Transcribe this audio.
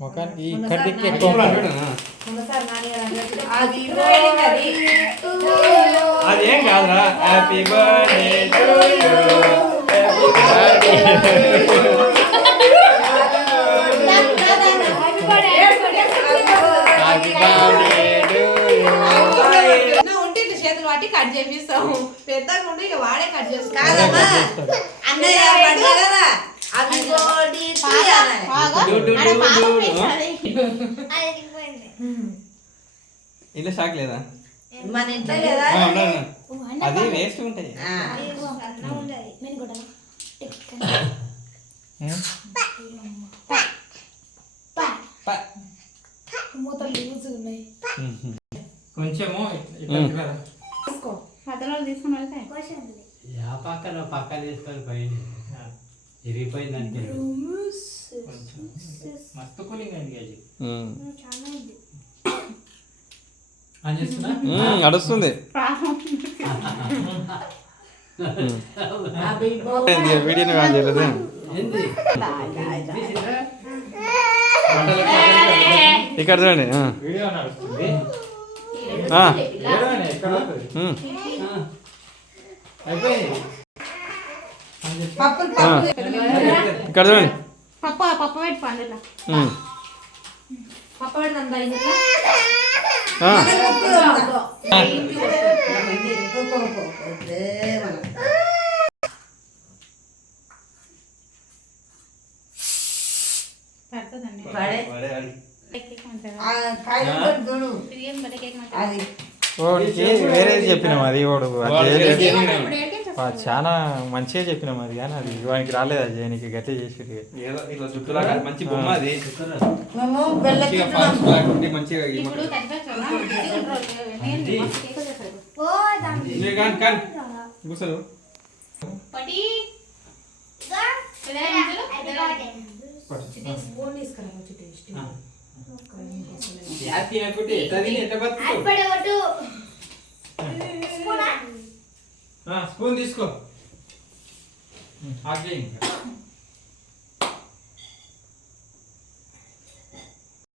ముఖానికి ఇక్కడికి అదేం కాదురా. హ్యాపీ బర్త్డే టు యు, చేతులు పట్టి కట్ చేపిస్తాము. పెద్దగా ఉంటే ఇక వాడే కట్ చేస్తాం. ఇలా షాక్ లేదా? మన ఇంట్లో లేదా? అది వేస్ట్ ఉంటాయి. కొంచెము పక్క తీసుకొని పోయింది, ఇరిగిపోయింది అంటే మస్తు కూలింగ్ అయింది. నడుస్తుంది వీడియోని ఆన్ చేయలేదు. ఇక్కడ చూడండి. ఇక్కడ చూడండి. పప్ప పెట్టి పండుగ పప్ప పెడతాం. వేరేది చెప్పినాం, అది చాలా మంచిగా చెప్పినాం అది, కానీ అది వానికి రాలేదు. అది చేయనికి గట్టి చేసి జుట్టులాగా మంచి బొమ్మ అది. స్పూన్ తీసుకో.